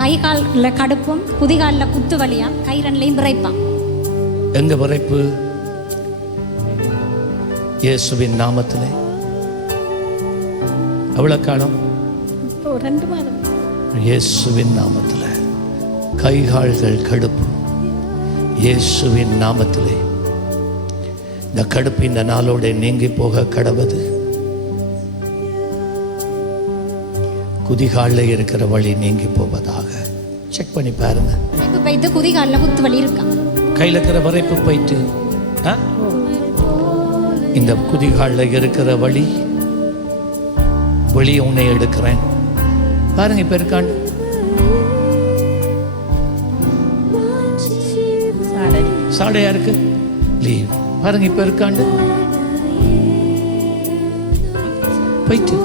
கை காலில் கடுப்பும் குதிகாலில் குத்து வலியாம் கை ரெண்டுலையும் விரைப்பான். எங்க வரைப்பு? இயேசுவின் நாமத்திலே. எவ்வளவு காலம்? ரெண்டு மாதம். இயேசுவின் நாமத்தில். கைகால்கள் கடுப்பு. இயேசுவின் நாமத்திலே. இந்த கடுப்பு இந்த நாளோட நீங்கி போக கடவுது. குதிகாலில் இருக்கிற வழி நீங்கி போவதாக. செக் பண்ணி பாருங்க. விரைப்பு பைத்து குதிகாலில் குத்து வலி இருக்கான் கையில் இருக்கிற வரைப்பு போயிட்டு? இந்த குதிகாலில் இருக்கிற வழி வெளியே உன்னை எடுக்கிறேன். பாருங்க இப்ப இருக்காண்டு சாடையா இருக்கு? லீவ் பாருங்க இப்ப இருக்காண்டு போயிட்டு